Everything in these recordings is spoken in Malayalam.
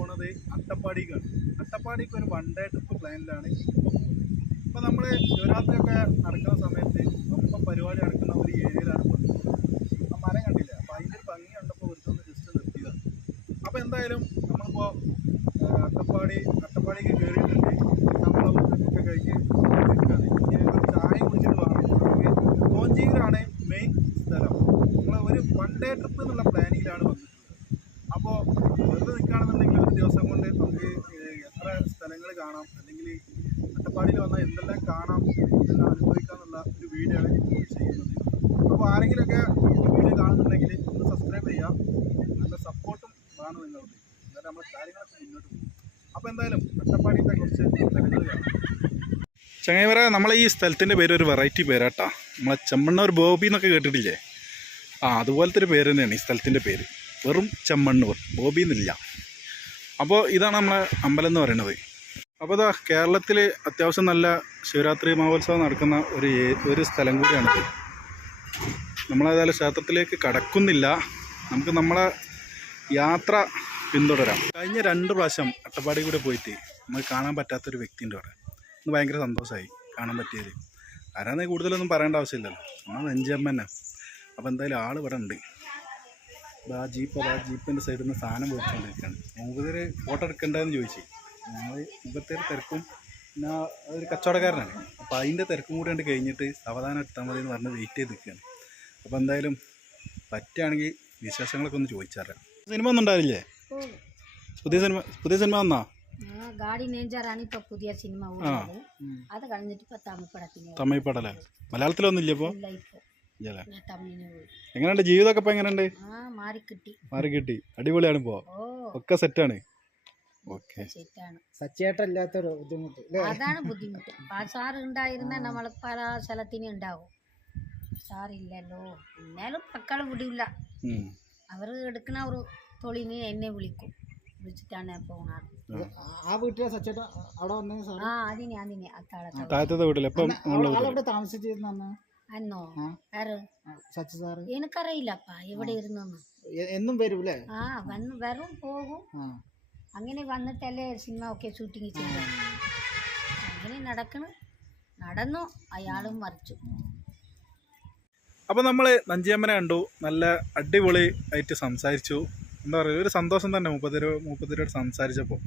പോകുന്നത് അട്ടപ്പാടിക്കാണ്. അട്ടപ്പാടിക്ക് ഒരു വൺ ഡേ ട്രിപ്പ് പ്ലാനിലാണ് ഇപ്പോൾ നമ്മൾ ശിവരാത്രിയൊക്കെ നടക്കുന്ന സമയത്ത് ഒപ്പം പരിപാടി നടക്കുന്ന ഒരു ഏരിയയിലാണ് പോകുന്നത്. ആ മരം കണ്ടില്ല, അപ്പോൾ അതിൻ്റെ ഒരു ഭംഗി കണ്ടപ്പോൾ വെറുതെ ഒന്ന് ജസ്റ്റ് നിർത്തിയതാണ്. അപ്പോൾ എന്തായാലും നമ്മളിപ്പോൾ അട്ടപ്പാടിക്ക് കയറിയിട്ടുണ്ട്. നമ്മളെ ഒക്കെ കഴിഞ്ഞ് നിൽക്കുകയാണ്. ഞങ്ങൾക്ക് ചായ കുടിച്ചിട്ട് വേണം. കോഞ്ചീരാണ് മെയിൻ സ്ഥലം. നമ്മൾ ഒരു വൺ ഡേ ട്രിപ്പ് എന്നുള്ള പ്ലാനിങ്ങിലാണ് വന്നിട്ടുള്ളത്. അപ്പോൾ വെറുതെ നിൽക്കുകയാണെന്നുണ്ടെങ്കിൽ ഒരു ദിവസം കൊണ്ട് നമുക്ക് എത്ര സ്ഥലങ്ങൾ കാണാം, അല്ലെങ്കിൽ അട്ടപ്പാടിയിൽ വന്നാൽ എന്തെല്ലാം കാണാം, എന്തെല്ലാം അനുഭവിക്കാമെന്നുള്ള ഒരു വീഡിയോ ആണ് ഇപ്പോൾ ചെയ്യുന്നത്. അപ്പോൾ ആരെങ്കിലുമൊക്കെ വീഡിയോ കാണുന്നുണ്ടെങ്കിൽ ഒന്ന് സബ്സ്ക്രൈബ് ചെയ്യാം. നല്ല സപ്പോർട്ടും വേണം നിങ്ങൾക്ക്, എന്നാലും നമ്മൾ കാര്യങ്ങളൊക്കെ മുന്നോട്ട് പോകും. അപ്പോൾ എന്തായാലും അട്ടപ്പാടിയുടെ കുറച്ച് സ്ഥലങ്ങൾ കാണാം. ചങ്ങായിവരെ, നമ്മളെ ഈ സ്ഥലത്തിൻ്റെ പേര് ഒരു വെറൈറ്റി പേരാട്ടാ. നമ്മളെ ചെമ്മണ്ണൂർ ബോബി എന്നൊക്കെ കേട്ടിട്ടില്ലേ? അതുപോലത്തെ ഒരു പേര് തന്നെയാണ് ഈ സ്ഥലത്തിൻ്റെ പേര്. വെറും ചെമ്മണ്ണൂർ, ബോബി എന്നില്ല. അപ്പോൾ ഇതാണ് നമ്മളെ അമ്പലം എന്ന് പറയുന്നത്. അപ്പോൾ ഇതാ കേരളത്തിൽ അത്യാവശ്യം നല്ല ശിവരാത്രി മഹോത്സവം നടക്കുന്ന ഒരു സ്ഥലം കൂടിയാണിത്. നമ്മളേതായാലും ക്ഷേത്രത്തിലേക്ക് കടക്കുന്നില്ല, നമുക്ക് നമ്മളെ യാത്ര പിന്തുടരാം. കഴിഞ്ഞ 2 പ്രാവശ്യം അട്ടപ്പാടി കൂടെ പോയിട്ട് നമുക്ക് കാണാൻ പറ്റാത്തൊരു വ്യക്തിൻ്റെ അവിടെ ഇന്ന് ഭയങ്കര സന്തോഷമായി കാണാൻ പറ്റിയത്. ആരാന്ന് കൂടുതലൊന്നും പറയേണ്ട ആവശ്യമില്ലല്ലോ, നമ്മൾ നെഞ്ചമ്മ തന്നെ. അപ്പോൾ എന്തായാലും ആൾ ഇവിടെ ഉണ്ട്. ആ ജീപ്പിൻ്റെ സൈഡിൽ നിന്ന് സാധനം മേടിച്ചുകൊണ്ടിരിക്കുകയാണ്. മൂപ്പര് ഫോട്ടോ എടുക്കണ്ടെന്ന് ചോദിച്ചു. ഞങ്ങൾ ഇപ്പോഴത്തെ തിരക്കും പിന്നെ അതൊരു കച്ചവടക്കാരനാണ്. അപ്പോൾ അതിൻ്റെ തിരക്കും കൂടി കണ്ട് കഴിഞ്ഞിട്ട് സാവധാനം എടുത്താൽ മതി എന്ന് പറഞ്ഞ് വെയിറ്റ് ചെയ്ത് നിൽക്കുകയാണ്. അപ്പോൾ എന്തായാലും പറ്റുകയാണെങ്കിൽ വിശേഷങ്ങളൊക്കെ ഒന്ന് ചോദിച്ചറിയാം. സിനിമ ഒന്നും ഉണ്ടാവില്ലേ? പുതിയ സിനിമ വന്നാ? ഗാഡി നേഞ്ചറാണ് ഇപ്പോൾ പുതിയ സിനിമ. അത് കഴിഞ്ഞിട്ട് ഇപ്പോൾ തമിഴ് പടല്ലേ? മലയാളത്തിലൊന്നും ഇല്ല ഇപ്പോൾ? എങ്ങനെയുണ്ട് ജീവിതമൊക്കെ? ഇപ്പം എങ്ങനെയുണ്ട്? മാറി കിട്ടി, അടിപൊളിയാണ്. ഇപ്പോൾ ഒക്കെ സെറ്റാണ്. ഓക്കെ, സച്ചേട്ടല്ലാത്തൊരു ബുദ്ധിമുട്ട്, അതാണ് ബുദ്ധിമുട്ട്. സാർ ഉണ്ടായിരുന്ന നമ്മൾ പല സ്ഥലത്തിന് ഉണ്ടാവും. സാറില്ലല്ലോ, എന്നാലും മക്കളെ വിടില്ല. അവർ എടുക്കുന്ന ഒരു തൊഴിലിന് എന്നെ വിളിച്ചിട്ടാണ് പോകുന്നത്. ആ വീട്ടിലെ സച്ചേട്ടൻ അവിടെ വന്ന താഴത്തെ വീട്ടിൽ താമസിച്ചിരുന്ന അന്നോ? ആര്? സച്ചി സാറ്? എനിക്കറിയില്ലപ്പാ എവിടെ ഇരുന്നു. എന്നും വരൂല്ലേ? വരും പോകും. അങ്ങനെ വന്നിട്ടല്ലേ സിനിമ ഒക്കെ ഷൂട്ടിങ് ചെയ്തത്. അങ്ങനെ നടന്നു, അയാളും മറിച്ചു. അപ്പോൾ നമ്മൾ നഞ്ചിയമ്മനെ കണ്ടു, നല്ല അടിപൊളി ആയിട്ട് സംസാരിച്ചു. എന്താ പറയുക, ഒരു സന്തോഷം തന്നെ മൂപ്പത്തിരോട് സംസാരിച്ചപ്പോൾ.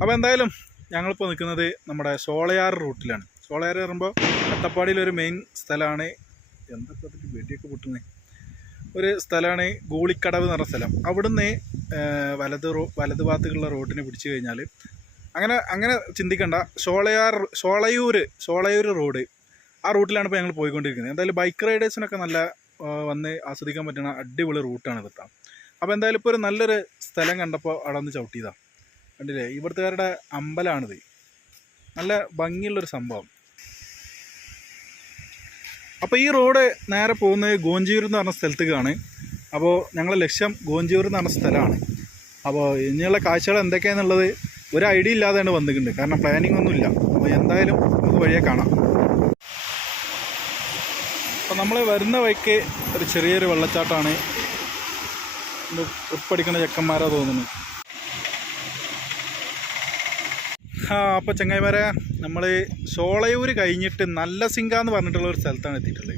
അപ്പോൾ എന്തായാലും ഞങ്ങളിപ്പോൾ നിൽക്കുന്നത് നമ്മുടെ ഷോളയാർ റൂട്ടിലാണ്. ഷോളയാർ പറയുമ്പോൾ അട്ടപ്പാടിയിലൊരു മെയിൻ സ്ഥലമാണ്. എന്തൊക്കെ വെടിയൊക്കെ പൊട്ടുന്നത് ഒരു സ്ഥലമാണ് ഗൂളിക്കടവ് എന്ന് പറഞ്ഞ സ്ഥലം. അവിടുന്ന് വലത് ഭാഗത്തുള്ള റോഡിനെ പിടിച്ചു കഴിഞ്ഞാൽ അങ്ങനെ ചിന്തിക്കണ്ട, ഷോളയൂർ റോഡ്, ആ റൂട്ടിലാണ് ഇപ്പോൾ ഞങ്ങൾ പോയിക്കൊണ്ടിരിക്കുന്നത്. എന്തായാലും ബൈക്ക് റൈഡേഴ്സിനൊക്കെ നല്ല വന്ന് ആസ്വദിക്കാൻ പറ്റുന്ന അടിപൊളി റൂട്ടാണ് ഇതൊക്കെ. അപ്പോൾ എന്തായാലും ഇപ്പോൾ ഒരു നല്ലൊരു സ്ഥലം കണ്ടപ്പോൾ അവിടെ ഒന്ന് ചവിട്ടിയതാണ്. കണ്ടില്ലേ, ഇവിടുത്തുകാരുടെ അമ്പലമാണിത്. നല്ല ഭംഗിയുള്ളൊരു സംഭവം. അപ്പോൾ ഈ റോഡ് നേരെ പോകുന്നത് ഗോഞ്ചിയൂർ എന്ന് പറഞ്ഞ സ്ഥലത്തേക്കാണ്. അപ്പോൾ ഞങ്ങളുടെ ലക്ഷ്യം ഗോഞ്ചിയൂർ എന്ന് പറഞ്ഞ സ്ഥലമാണ്. അപ്പോൾ ഇനിയുള്ള കാഴ്ചകൾ എന്തൊക്കെയാണെന്നുള്ളത് ഒരു ഐഡിയ ഇല്ലാതെയാണ് വന്നിട്ടുണ്ട്, കാരണം പ്ലാനിങ് ഒന്നുമില്ല. അപ്പോൾ എന്തായാലും നമുക്ക് വഴിയെ കാണാം. അപ്പോൾ നമ്മൾ വരുന്ന വഴിക്ക് ഒരു ചെറിയൊരു വെള്ളച്ചാട്ടമാണ്. ട്രിപ്പ് അടിക്കുന്ന ചെക്കന്മാരാ തോന്നുന്നു. അപ്പോൾ ചങ്ങായിമാരെ, നമ്മൾ ഷോളയൂർ കഴിഞ്ഞിട്ട് നല്ല സിംഗ എന്ന് പറഞ്ഞിട്ടുള്ള ഒരു സ്ഥലത്താണ് എത്തിയിട്ടുള്ളത്.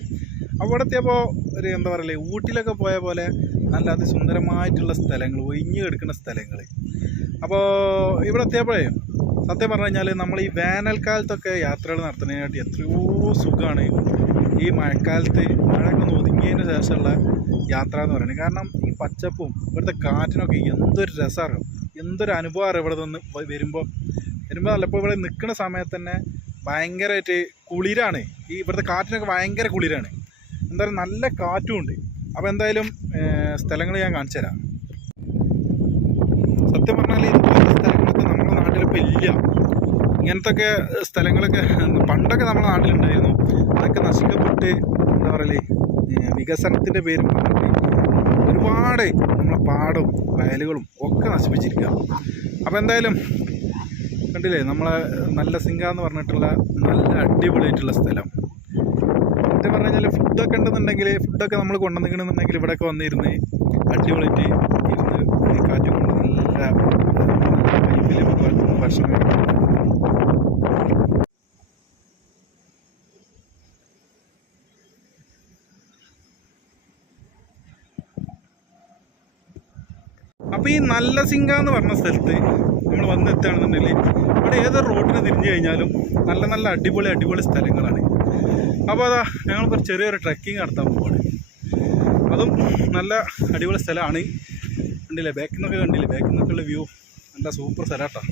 അവിടെ എത്തിയപ്പോൾ ഒരു എന്താ പറയല്ലേ, ഊട്ടിലൊക്കെ പോയ പോലെ നല്ല അതിസുന്ദരമായിട്ടുള്ള സ്ഥലങ്ങൾ, ഒഴിഞ്ഞു കിടക്കുന്ന സ്ഥലങ്ങൾ. അപ്പോൾ ഇവിടെ എത്തിയപ്പോഴേ സത്യം പറഞ്ഞു കഴിഞ്ഞാൽ നമ്മൾ ഈ വേനൽക്കാലത്തൊക്കെ യാത്രകൾ നടത്തുന്നതിനായിട്ട് എത്രയോ സുഖമാണ് ഈ മഴക്കാലത്ത് മഴയൊക്കെ ഒതുങ്ങിയതിന് ശേഷമുള്ള യാത്ര എന്ന് പറയുന്നത്. കാരണം ഈ പച്ചപ്പും ഇവിടുത്തെ കാറ്റിനൊക്കെ എന്തൊരു രസമാണ്, എന്തൊരു അനുഭവമാണ് ഇവിടെ നിന്ന് വരുമ്പോൾ നല്ല. ഇപ്പോൾ ഇവിടെ നിൽക്കുന്ന സമയത്ത് തന്നെ ഭയങ്കരമായിട്ട് കുളിരാണ്. ഈ ഇവിടുത്തെ കാറ്റിനൊക്കെ ഭയങ്കര കുളിരാണ്. എന്തായാലും നല്ല കാറ്റും ഉണ്ട്. അപ്പോൾ എന്തായാലും സ്ഥലങ്ങൾ ഞാൻ കാണിച്ചു തരാം. സത്യം പറഞ്ഞാൽ ഇതുപോലത്തെ സ്ഥലങ്ങളൊക്കെ നമ്മുടെ നാട്ടിലിപ്പോൾ ഇല്ല. ഇങ്ങനത്തൊക്കെ സ്ഥലങ്ങളൊക്കെ പണ്ടൊക്കെ നമ്മുടെ നാട്ടിലുണ്ടായിരുന്നു. അതൊക്കെ നശിക്കപ്പെട്ട് എന്താ പറയലേ, വികസനത്തിൻ്റെ പേരും ഒരുപാട് നമ്മളെ പാടവും വയലുകളും ഒക്കെ നശിപ്പിച്ചിരിക്കുക. അപ്പോൾ എന്തായാലും കണ്ടില്ലേ, നമ്മളെ നല്ല സിംഗ എന്ന് പറഞ്ഞിട്ടുള്ള നല്ല അടിപൊളിയായിട്ടുള്ള സ്ഥലം. ഇത് പറഞ്ഞു കഴിഞ്ഞാൽ ഫുഡൊക്കെ ഉണ്ടെന്നുണ്ടെങ്കിൽ, ഫുഡൊക്കെ നമ്മൾ കൊണ്ടുവന്നിക്കണമെന്നുണ്ടെങ്കിൽ ഇവിടെയൊക്കെ വന്നിരുന്ന് അടിപൊളിയായിട്ട് ഇരുന്ന് കാറ്റും കൊണ്ട് നല്ല കഷ്ണം. അപ്പോൾ ഈ നല്ല സിംഗ എന്ന് പറഞ്ഞ സ്ഥലത്ത് നമ്മൾ വന്നെത്തുകയാണെന്നുണ്ടെങ്കിൽ ഇവിടെ ഏതൊരു റോഡിന് തിരിഞ്ഞു കഴിഞ്ഞാലും നല്ല നല്ല അടിപൊളി സ്ഥലങ്ങളാണ്. അപ്പോൾ അതാ ഞങ്ങളിപ്പോൾ ചെറിയൊരു ട്രക്കിങ് നടത്താൻ പോവാണ്. അതും നല്ല അടിപൊളി സ്ഥലമാണ്. കണ്ടില്ലേ, ബാക്കിൽ നിന്നൊക്കെ കണ്ടില്ലേ, ബാക്കിൽ നിന്നൊക്കെയുള്ള വ്യൂ നല്ല സൂപ്പർ സ്ഥലമാട്ടോ.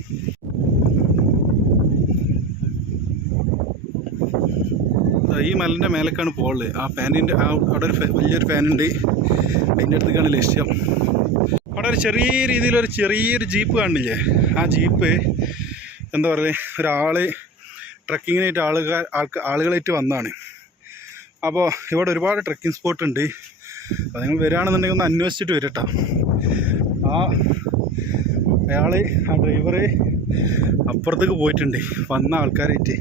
ഈ മലൻ്റെ മേലേക്കാണ് പോകുള്ളത്. ആ ഫാനിൻ്റെ അവിടെ ഒരു വലിയൊരു ഫാനുണ്ട്, അതിൻ്റെ അടുത്തേക്കാണ് ലക്ഷ്യം. അവിടെ ഒരു ചെറിയൊരു ജീപ്പ് കാണില്ലേ, ആ ജീപ്പ് എന്താ പറയുക, ഒരാൾ ട്രക്കിങ്ങിനായിട്ട് ആളുകളായിട്ട് വന്നതാണ്. അപ്പോൾ ഇവിടെ ഒരുപാട് ട്രക്കിംഗ് സ്പോട്ട് ഉണ്ട്. അപ്പോൾ നിങ്ങൾ വരികയാണെന്നുണ്ടെങ്കിൽ ഒന്ന് അന്വേഷിച്ചിട്ട് വരട്ടോ. ആ ഡ്രൈവർ അപ്പുറത്തേക്ക് പോയിട്ടുണ്ട് വന്ന ആൾക്കാരായിട്ട്.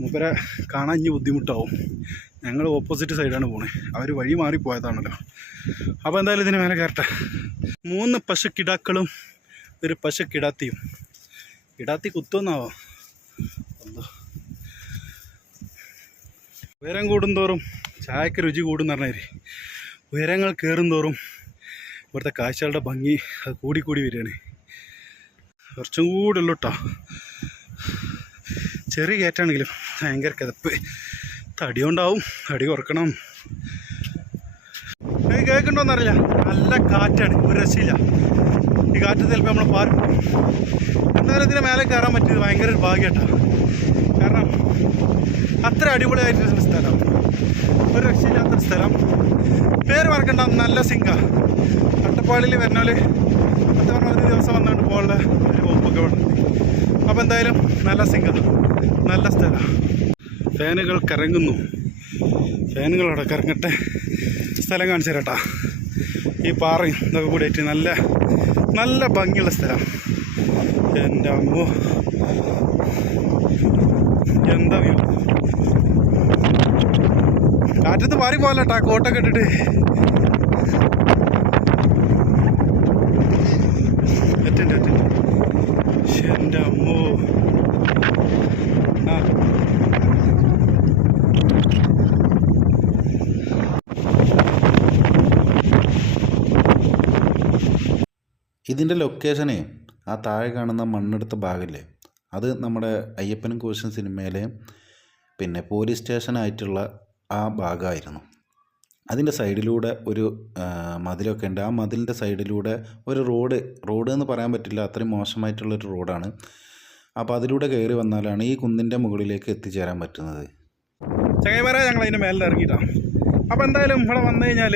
മൂപ്പരെ കാണാൻ ഇനി ബുദ്ധിമുട്ടാവും. ഞങ്ങൾ ഓപ്പോസിറ്റ് സൈഡാണ് പോകുന്നത്, അവർ വഴി മാറിപ്പോയതാണല്ലോ. അപ്പോൾ എന്തായാലും ഇതിന് മേലെ കയറട്ടെ. 3 പശുക്കിടാക്കളും ഒരു പശുക്കിടാത്തിയും. കിടാത്തി കുത്തുമെന്നാവോ. ഉയരം കൂടുന്തോറും ചായക്ക് രുചി കൂടുമെന്ന് പറഞ്ഞാൽ ഉയരങ്ങൾ കയറുന്തോറും ഇവിടുത്തെ കാഴ്ചകളുടെ ഭംഗി അത് കൂടി വരികയാണ്. കുറച്ചും കൂടെ ഉള്ളൂ കേട്ടോ. ചെറിയ കയറ്റാണെങ്കിലും ഭയങ്കര കിതപ്പ്. തടി കൊണ്ടാവും, തടി കുറക്കണം. കേൾക്കണ്ടോന്നറിയില്ല, നല്ല കാറ്റാണ്, ഒരു രക്ഷയില്ല. ഈ കാറ്റ് ചിലപ്പോൾ നമ്മൾ പാറും. എന്തായാലും ഇതിന് മേലെ കയറാൻ പറ്റിയത് ഭയങ്കര ഒരു ഭാഗ്യമായിട്ടാണ്. കാരണം അത്ര അടിപൊളിയായിട്ടൊരു സ്ഥലം, ഒരു രക്ഷയില്ലാത്തൊരു സ്ഥലം. പേര് മറക്കണ്ട, നല്ല സിംഗ. അട്ടപ്പാടിയിൽ വരുന്നാല് അത് പറഞ്ഞ ഒരു ദിവസം വന്നുകൊണ്ട് പോകാനുള്ള ഒരു വകുപ്പൊക്കെ വേണം. അപ്പോൾ എന്തായാലും നല്ല സിംഗ, നല്ല സ്ഥലം. ഫാനുകൾ കറങ്ങുന്നു, ഫാനുകളവിടെ കറങ്ങട്ടെ. സ്ഥലം കാണിച്ചു തരാട്ടാ. ഈ പാറയും ഇതൊക്കെ കൂടിയിട്ട് നല്ല ഭംഗിയുള്ള സ്ഥലം. എൻ്റെ അമ്മോ, എന്താ വ്യൂ. കാറ്റത്ത് മാറി പോകലട്ടാ, കോട്ടൊക്കെ ഇട്ടിട്ട്. എൻ്റെ അമ്മോ. ആ ഇതിൻ്റെ ലൊക്കേഷനെ ആ താഴെ കാണുന്ന മണ്ണെടുത്ത ഭാഗമില്ലേ, അത് നമ്മുടെ അയ്യപ്പനും കോശൻ സിനിമയിലെ പിന്നെ പോലീസ് സ്റ്റേഷനായിട്ടുള്ള ആ ഭാഗമായിരുന്നു. അതിൻ്റെ സൈഡിലൂടെ ഒരു മതിലൊക്കെ ഉണ്ട്. ആ മതിലിൻ്റെ സൈഡിലൂടെ ഒരു റോഡ് എന്ന് പറയാൻ പറ്റില്ല, അത്രയും മോശമായിട്ടുള്ളൊരു റോഡാണ്. അപ്പോൾ അതിലൂടെ കയറി വന്നാലാണ് ഈ കുന്നിൻ്റെ മുകളിലേക്ക് എത്തിച്ചേരാൻ പറ്റുന്നത്. ചങ്ങായിമാരെ, ഞങ്ങൾ അതിൻ്റെ മേലിൽ ഇറങ്ങിയിട്ടാണ്. അപ്പോൾ എന്തായാലും ഇവിടെ വന്നു കഴിഞ്ഞാൽ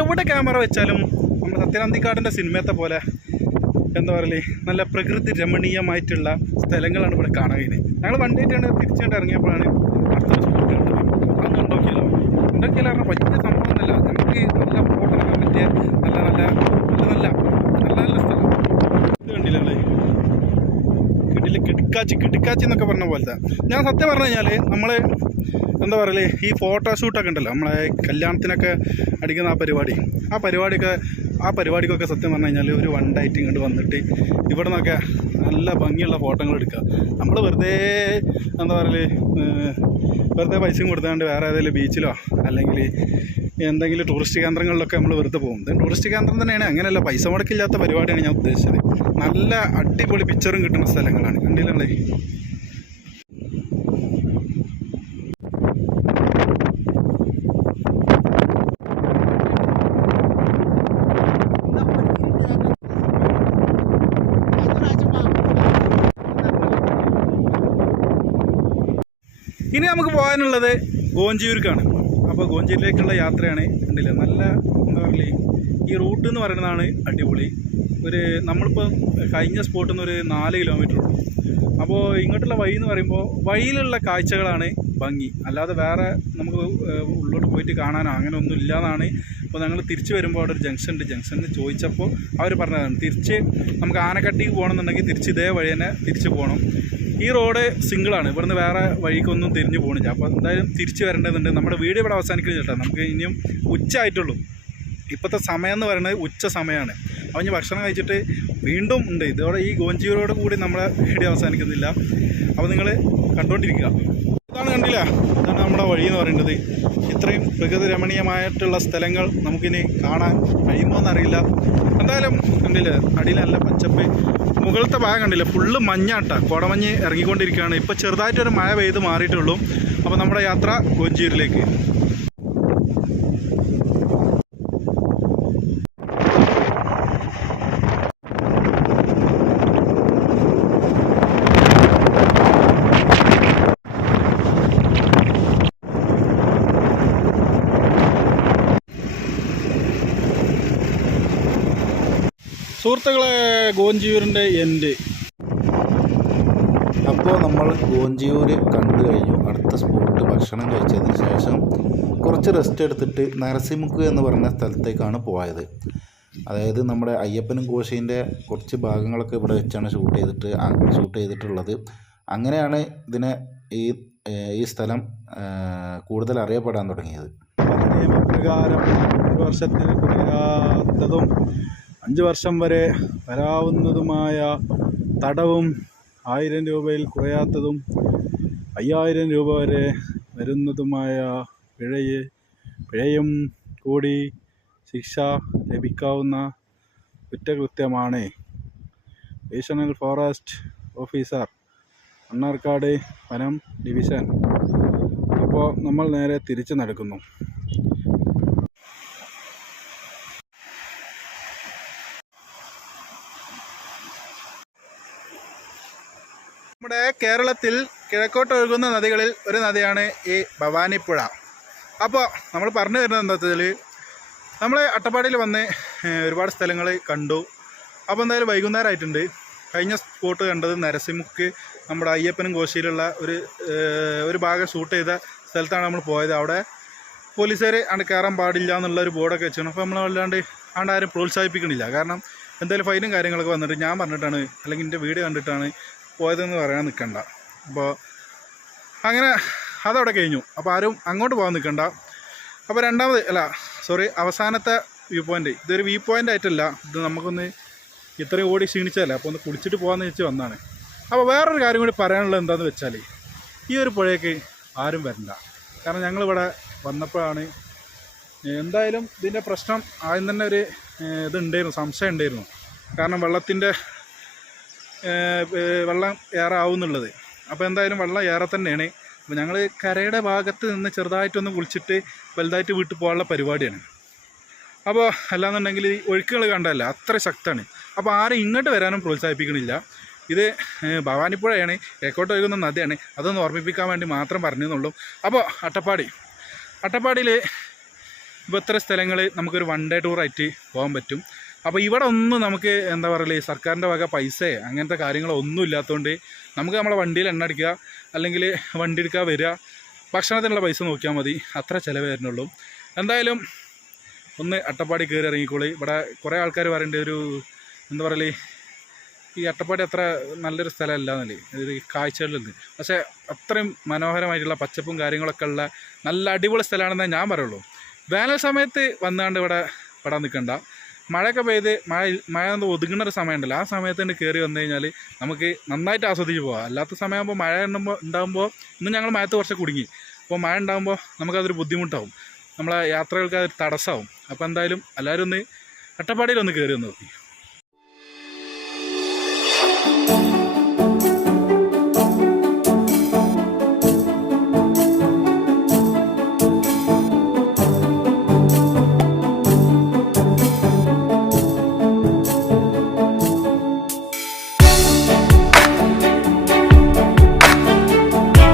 എവിടെ ക്യാമറ വെച്ചാലും നമ്മുടെ സത്യനന്ദിക്കാടിൻ്റെ സിനിമയത്തെ പോലെ എന്താ പറയല്, നല്ല പ്രകൃതി രമണീയമായിട്ടുള്ള സ്ഥലങ്ങളാണ് ഇവിടെ കാണുന്നത്. ഞങ്ങൾ വണ്ടിയിട്ടാണ് തിരിച്ചുകൊണ്ട് ഇറങ്ങിയപ്പോഴാണ് അടുത്ത സ്പോട്ട് കണ്ടത്. അതൊന്നും ഉണ്ടാക്കിയല്ലോ പറഞ്ഞാൽ വലിയ സംഭവമൊന്നുമല്ല. നമുക്ക് നല്ല ഫോട്ടോ എടുക്കാൻ പറ്റിയ നല്ല സ്ഥലം. ഇത് കണ്ടില്ലേ, കിടുക്കാച്ചി എന്നൊക്കെ പറഞ്ഞ പോലത്തെ. ഞാൻ സത്യം പറഞ്ഞു കഴിഞ്ഞാൽ നമ്മൾ എന്താ പറയല്, ഈ ഫോട്ടോഷൂട്ടൊക്കെ ഉണ്ടല്ലോ, നമ്മളെ കല്യാണത്തിനൊക്കെ അടിക്കുന്ന ആ പരിപാടിക്കൊക്കെ സത്യം പറഞ്ഞു കഴിഞ്ഞാൽ ഒരു വണ്ടായിട്ട് ഇങ്ങോട്ട് വന്നിട്ട് ഇവിടെ നിന്നൊക്കെ നല്ല ഭംഗിയുള്ള ഫോട്ടോകൾ എടുക്കുക. നമ്മൾ വെറുതെ എന്താ പറയല്, വെറുതെ പൈസയും കൊടുത്താണ്ട് വേറെ ഏതെങ്കിലും ബീച്ചിലോ അല്ലെങ്കിൽ എന്തെങ്കിലും ടൂറിസ്റ്റ് കേന്ദ്രങ്ങളിലൊക്കെ നമ്മൾ വെറുതെ പോകും. ടൂറിസ്റ്റ് കേന്ദ്രം തന്നെയാണ്, അങ്ങനെയല്ല, പൈസ മുടക്കില്ലാത്ത പരിപാടിയാണ് ഞാൻ ഉദ്ദേശിച്ചത്. നല്ല അടിപൊളി പിക്ചറും കിട്ടുന്ന സ്ഥലങ്ങളാണ്. കണ്ടില്ലേ, ഇനി നമുക്ക് പോകാനുള്ളത് ഗോഞ്ചിയൂർക്കാണ്. അപ്പോൾ ഗോഞ്ചിയൂരിലേക്കുള്ള യാത്രയാണ്. കണ്ടില്ലേ, നല്ല എന്താ പറയുക, ഈ റൂട്ട് എന്ന് പറയുന്നതാണ് അടിപൊളി. നമ്മളിപ്പോൾ കഴിഞ്ഞ സ്പോട്ടിൽ നിന്ന് ഒരു 4 കിലോമീറ്റർ ഉള്ളൂ. അപ്പോൾ ഇങ്ങോട്ടുള്ള വഴി എന്ന് പറയുമ്പോൾ വഴിയിലുള്ള കാഴ്ചകളാണ് ഭംഗി, അല്ലാതെ വേറെ നമുക്ക് ഉള്ളോട്ട് പോയിട്ട് കാണാനോ അങ്ങനെ ഒന്നും ഇല്ലാന്നാണ്. അപ്പോൾ ഞങ്ങൾ തിരിച്ച് വരുമ്പോൾ അവിടെ ഒരു ജംഗ്ഷനിൽ ചോദിച്ചപ്പോൾ അവർ പറഞ്ഞതാണ്, തിരിച്ച് നമുക്ക് ആനക്കട്ടിക്ക് പോകണമെന്നുണ്ടെങ്കിൽ തിരിച്ച് ഇതേ വഴി തന്നെ തിരിച്ച് പോകണം. ഈ റോഡ് സിംഗിളാണ്, ഇവിടുന്ന് വേറെ വഴിക്കൊന്നും തിരിഞ്ഞു പോകണില്ല. അപ്പോൾ എന്തായാലും തിരിച്ച് വരേണ്ടതുണ്ട്. നമ്മുടെ വീഡിയോ ഇവിടെ അവസാനിക്കുന്നത് ചേട്ടാ, നമുക്ക് ഇനിയും ഉച്ച ആയിട്ടുള്ളൂ. ഇപ്പോഴത്തെ സമയം എന്ന് പറയുന്നത് ഉച്ച സമയമാണ്. അപ്പോൾ ഇനി ഭക്ഷണം കഴിച്ചിട്ട് വീണ്ടും ഉണ്ട്. ഇതോടെ ഈ ഗോഞ്ചിയൂരോട് കൂടി നമ്മളെ വീഡിയോ അവസാനിക്കുന്നില്ല. അപ്പോൾ നിങ്ങൾ കണ്ടുകൊണ്ടിരിക്കുക. ഇതാണ് കണ്ടില്ല, ഇതാണ് നമ്മുടെ വഴി എന്ന് പറയുന്നത്. ഇത്രയും പ്രകൃതി രമണീയമായിട്ടുള്ള സ്ഥലങ്ങൾ നമുക്കിനി കാണാൻ കഴിയുമോ എന്നറിയില്ല. എന്തായാലും കണ്ടില്ലേ, അടിയിൽ നല്ല പച്ചപ്പ്. മുകളിലത്തെ ഭാഗം കണ്ടില്ല, ഫുള്ള് മഞ്ഞാട്ട, കോടമഞ്ഞ് ഇറങ്ങിക്കൊണ്ടിരിക്കുകയാണ്. ഇപ്പോൾ ചെറുതായിട്ടൊരു മഴ പെയ്ത് മാറിയിട്ടുള്ളൂ. അപ്പോൾ നമ്മുടെ യാത്ര ഗോഞ്ചിയൂരിലേക്ക്. സുഹൃത്തുക്കളെ, ഗോഞ്ചിയൂരിൻ്റെ എൻഡ്. അപ്പോൾ നമ്മൾ ഗോഞ്ചിയൂർ കണ്ടു കഴിഞ്ഞു. അടുത്ത സ്പോട്ട് ഭക്ഷണം കഴിച്ചതിന് ശേഷം കുറച്ച് റെസ്റ്റ് എടുത്തിട്ട് നരസിമുക്ക് എന്ന് പറഞ്ഞ സ്ഥലത്തേക്കാണ് പോയത്. അതായത് നമ്മുടെ അയ്യപ്പനും കോശീൻ്റെ കുറച്ച് ഭാഗങ്ങളൊക്കെ ഇവിടെ വെച്ചാണ് ഷൂട്ട് ചെയ്തിട്ടുള്ളത്. അങ്ങനെയാണ് ഇതിനെ ഈ സ്ഥലം കൂടുതൽ അറിയപ്പെടാൻ തുടങ്ങിയത്. നിയമപ്രകാരം 1 വർഷത്തിൽ കുറയാത്തതും 5 വർഷം വരെ വരാവുന്നതുമായ തടവും 1000 രൂപയിൽ കുറയാത്തതും 5000 രൂപ വരെ വരുന്നതുമായ പിഴയും കൂടി ശിക്ഷ ലഭിക്കാവുന്ന കുറ്റകൃത്യമാണ്. റീജിയണൽ ഫോറസ്റ്റ് ഓഫീസർ, മണ്ണാർക്കാട് വനം ഡിവിഷൻ. അപ്പോൾ നമ്മൾ നേരെ തിരിച്ചു നടക്കുന്നു. നമ്മുടെ കേരളത്തിൽ കിഴക്കോട്ട് ഒഴുകുന്ന നദികളിൽ ഒരു നദിയാണ് ഈ ഭവാനിപ്പുഴ. അപ്പോൾ നമ്മൾ പറഞ്ഞു വരുന്നത് എന്താ വെച്ചാൽ, നമ്മൾ അട്ടപ്പാടിയിൽ വന്ന് ഒരുപാട് സ്ഥലങ്ങൾ കണ്ടു. അപ്പോൾ എന്തായാലും വൈകുന്നേരമായിട്ടുണ്ട്. കഴിഞ്ഞ സ്പോട്ട് കണ്ടത് നരസിമുക്ക്, നമ്മുടെ അയ്യപ്പനും കോശിയിലുള്ള ഒരു ഭാഗം ഷൂട്ട് ചെയ്ത സ്ഥലത്താണ് നമ്മൾ പോയത്. അവിടെ പോലീസുകാർ അവിടെ കയറാൻ പാടില്ല എന്നുള്ളൊരു ബോർഡൊക്കെ വെച്ചാണ്. അപ്പോൾ നമ്മൾ വല്ലാണ്ട് ആരും പ്രോത്സാഹിപ്പിക്കണില്ല. കാരണം എന്തായാലും ഫൈനും കാര്യങ്ങളൊക്കെ വന്നിട്ട് ഞാൻ പറഞ്ഞിട്ടാണ്, അല്ലെങ്കിൽ എൻ്റെ വീഡിയോ കണ്ടിട്ടാണ് പോയതെന്ന് പറയാൻ നിൽക്കണ്ട. അപ്പോൾ അങ്ങനെ അതവിടെ കഴിഞ്ഞു. അപ്പോൾ ആരും അങ്ങോട്ട് പോകാൻ നിൽക്കണ്ട. അപ്പോൾ അവസാനത്തെ വ്യൂ പോയിൻ്റ്, ഇതൊരു വ്യൂ പോയിൻ്റ് ആയിട്ടല്ല, ഇത് നമുക്കൊന്ന് ഇത്രയും ഓടി ക്ഷീണിച്ചതല്ലേ, അപ്പോൾ ഒന്ന് കുളിച്ചിട്ട് പോകാമെന്ന് വെച്ച് വന്നതാണ്. അപ്പോൾ വേറൊരു കാര്യം കൂടി പറയാനുള്ളത് എന്താണെന്ന് വെച്ചാൽ, ഈ ഒരു പുഴയ്ക്ക് ആരും വരണ്ട. കാരണം ഞങ്ങളിവിടെ വന്നപ്പോഴാണ് എന്തായാലും ഇതിൻ്റെ പ്രശ്നം ആദ്യം തന്നെ ഒരു സംശയം ഉണ്ടായിരുന്നു. കാരണം വെള്ളം ഏറെ ആവുന്നുള്ളത്. അപ്പോൾ എന്തായാലും വെള്ളം ഏറെ തന്നെയാണ്. അപ്പോൾ ഞങ്ങൾ കരയുടെ ഭാഗത്ത് നിന്ന് ചെറുതായിട്ടൊന്ന് കുളിച്ചിട്ട് വലുതായിട്ട് വീട്ടിൽ പോകാനുള്ള പരിപാടിയാണ്. അപ്പോൾ അല്ലാന്നുണ്ടെങ്കിൽ ഈ ഒഴുക്കുകൾ കണ്ടല്ല, അത്ര ശക്തമാണ്. അപ്പോൾ ആരും ഇങ്ങോട്ട് വരാനും പ്രോത്സാഹിപ്പിക്കണില്ല. ഇത് ഭവാനിപ്പുഴയാണ്, കിഴക്കോട്ട് ഒഴുകുന്ന നദിയാണ്. അതൊന്ന് ഓർമ്മിപ്പിക്കാൻ വേണ്ടി മാത്രം പറഞ്ഞെന്നുള്ളൂ. അപ്പോൾ അട്ടപ്പാടിയിൽ ഇപ്പോൾ ഇത്ര സ്ഥലങ്ങൾ നമുക്കൊരു 1 ഡേ ടൂറായിട്ട് പോകാൻ പറ്റും. അപ്പോൾ ഇവിടെ ഒന്നും നമുക്ക് എന്താ പറയുക, സർക്കാരിൻ്റെ വക പൈസയോ അങ്ങനത്തെ കാര്യങ്ങളോ ഒന്നും ഇല്ലാത്തതുകൊണ്ട് നമുക്ക് നമ്മളെ വണ്ടിയിൽ എണ്ണ അടിക്കുക, അല്ലെങ്കിൽ വണ്ടി എടുക്കുക, വരിക, ഭക്ഷണത്തിനുള്ള പൈസ നോക്കിയാൽ മതി. അത്ര ചിലവ് വരുന്നുള്ളൂ. എന്തായാലും ഒന്ന് അട്ടപ്പാടി കയറി ഇറങ്ങിക്കോളി. ഇവിടെ കുറേ ആൾക്കാർ പറയേണ്ട എന്താ പറയല്, ഈ അട്ടപ്പാടി അത്ര നല്ലൊരു സ്ഥലമല്ല എന്നല്ലേ, ഒരു കാഴ്ചകളുണ്ട്. പക്ഷേ അത്രയും മനോഹരമായിട്ടുള്ള പച്ചപ്പും കാര്യങ്ങളൊക്കെ ഉള്ള നല്ല അടിപൊളി സ്ഥലമാണെന്നേ ഞാൻ പറയുള്ളൂ. വേനൽ സമയത്ത് വന്നാണ്ട് ഇവിടെ നിൽക്കണ്ട. മഴയൊക്കെ പെയ്ത് മഴ ഒതുങ്ങുന്ന ഒരു സമയമുണ്ടല്ലോ, ആ സമയത്ത് തന്നെ കയറി വന്നു കഴിഞ്ഞാൽ നമുക്ക് നന്നായിട്ട് ആസ്വദിച്ച് പോകാം. അല്ലാത്ത സമയമാകുമ്പോൾ മഴ ഉണ്ടാകുമ്പോൾ ഇന്ന് ഞങ്ങൾ മഴത്ത് കുറച്ച് കുടുങ്ങി. അപ്പോൾ മഴ ഉണ്ടാകുമ്പോൾ നമുക്കതൊരു ബുദ്ധിമുട്ടാവും, നമ്മളെ യാത്രകൾക്ക് അതൊരു തടസ്സമാവും. അപ്പോൾ എന്തായാലും എല്ലാവരും ഒന്ന് അട്ടപ്പാടിയിലൊന്ന് കയറി വന്ന് നോക്കി.